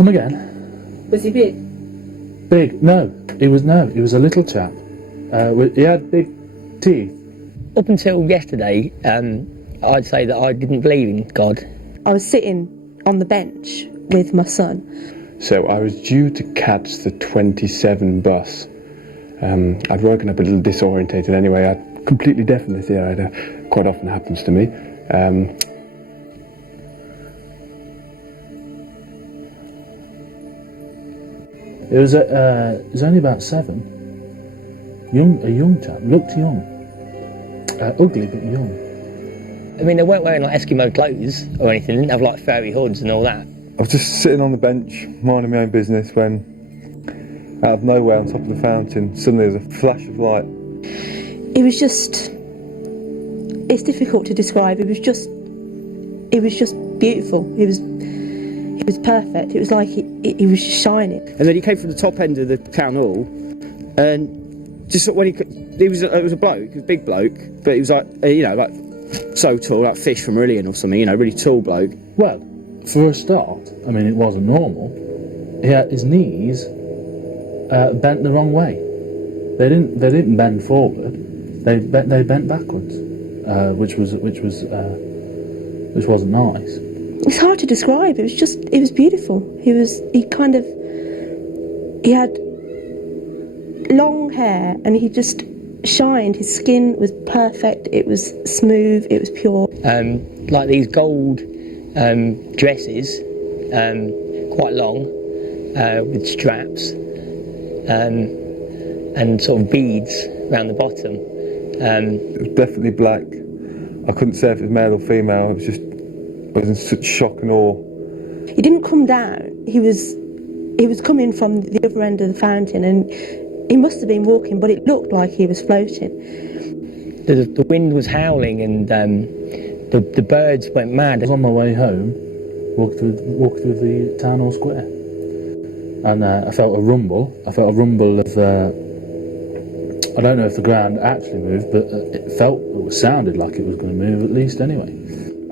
Come again? Was he big? Big? No. He was a little chap. He had big teeth. Up until yesterday, I'd say that I didn't believe in God. I was sitting on the bench with my son. So I was due to catch the 27 bus. I'd woken up a little disorientated anyway. I had completely deaf in this ear. Quite often happens to me. It was only about 7. A young chap, looked young. Ugly but young. I mean, they weren't wearing like Eskimo clothes or anything. They didn't have like furry hoods and all that. I was just sitting on the bench, minding my own business, when out of nowhere on top of the fountain, suddenly there was a flash of light. It was just... It's difficult to describe. It was just beautiful. It was perfect. It was like he was just shining. And then he came from the top end of the town hall, and just when it was a bloke, a big bloke, but he was like like so tall, like Fish from Marillion or something, really tall bloke. Well, for a start, I mean, it wasn't normal. He had his knees bent the wrong way. They didn't bend forward. They bent backwards, which wasn't nice. It's hard to describe. It was beautiful. He had long hair and he just shined. His skin was perfect. It was smooth. It was pure. Like these gold dresses, quite long, with straps, and sort of beads around the bottom. It was definitely black. I couldn't say if it was male or female. I was in such shock and awe. He didn't come down. He was coming from the other end of the fountain, and he must have been walking, but it looked like he was floating. The wind was howling, and the birds went mad. I was on my way home, walked through the town hall square, and I felt a rumble. I felt a rumble of. I don't know if the ground actually moved, but it sounded like it was going to move at least anyway.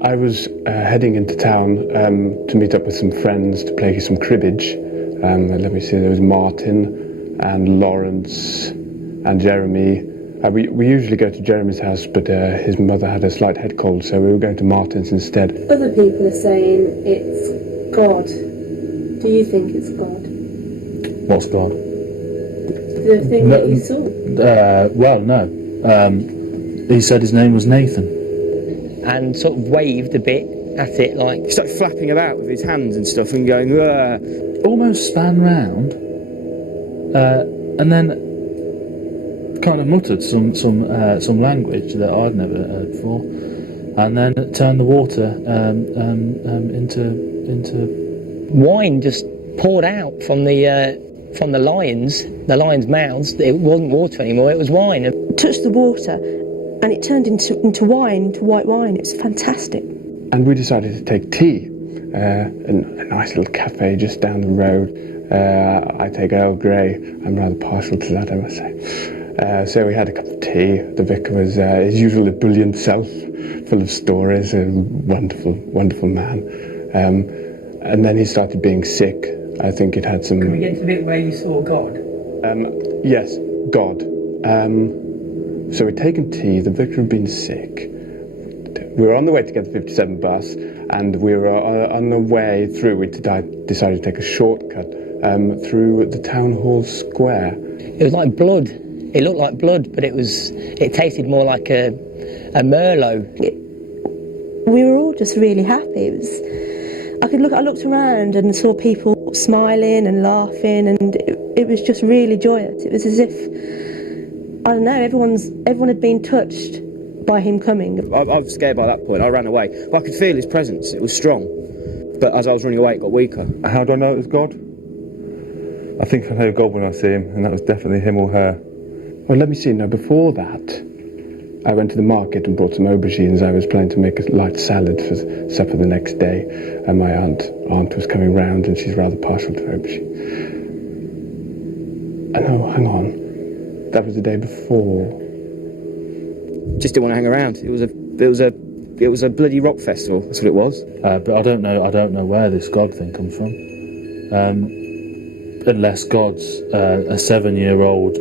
I was heading into town to meet up with some friends to play some cribbage. Let me see, there was Martin and Lawrence and Jeremy. We usually go to Jeremy's house, but his mother had a slight head cold, so we were going to Martin's instead. Other people are saying it's God. Do you think it's God? What's God? The thing that you saw? Well, no. He said his name was Nathan. And sort of waved a bit at it, like... He started flapping about with his hands and stuff and going, "Wah." Almost span round, and then kind of muttered some language that I'd never heard before, and then turned the water into wine just poured out from the lions' mouths. It wasn't water anymore; it was wine. Touched the water, and it turned into wine, into white wine. It was fantastic. And we decided to take tea in a nice little cafe just down the road. I take Earl Grey. I'm rather partial to that, I must say. So we had a cup of tea. The vicar was his usual ebullient self, full of stories, a wonderful, wonderful man. And then he started being sick. I think it had some... Can we get to the bit where you saw God? Yes, God. So we'd taken tea, the vicar had been sick. We were on the way to get the 57 bus, and we were on the way through. We decided to take a shortcut through the town hall square. It was like blood. It looked like blood, but it tasted more like a Merlot. We were all just really happy. I looked around and saw people smiling and laughing, and it was just really joyous. It was as if, I don't know, everyone had been touched by him coming. I was scared by that point. I ran away. But I could feel his presence. It was strong. But as I was running away, it got weaker. How do I know it was God? I think I know God when I see him, and that was definitely him or her. Well, let me see. Now, before that, I went to the market and bought some aubergines. I was planning to make a light salad for supper the next day, and my aunt was coming round, and she's rather partial to aubergine. Oh, no, hang on. That was the day before. Just didn't want to hang around. It was a bloody rock festival. That's what it was. But I don't know where this God thing comes from. unless God's a 7-year-old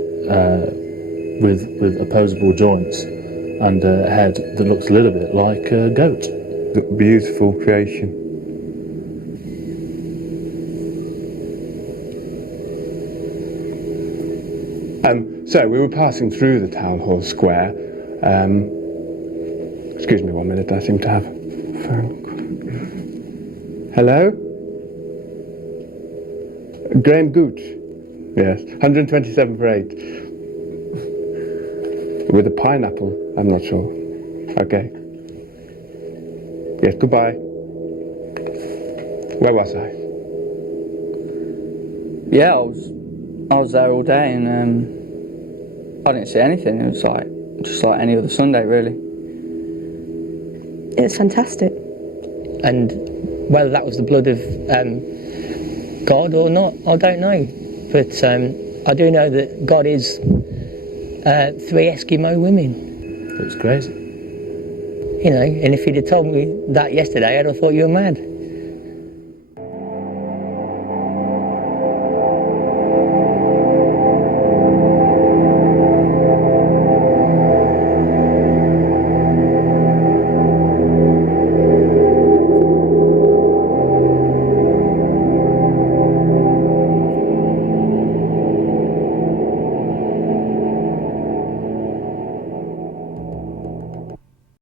with opposable joints and a head that looks a little bit like a goat. The beautiful creation. So we were passing through the town hall square. Excuse me 1 minute, I seem to have a phone call. Hello? Graham Gooch. Yes, 127 for 8. With a pineapple, I'm not sure. Okay. Yes, goodbye. Where was I? Yeah, I was there all day, and I didn't see anything. It was just like any other Sunday, really. It was fantastic. And whether that was the blood of God or not, I don't know. But I do know that God is 3 Eskimo women. It was crazy. You know, and if you'd have told me that yesterday, I'd have thought you were mad.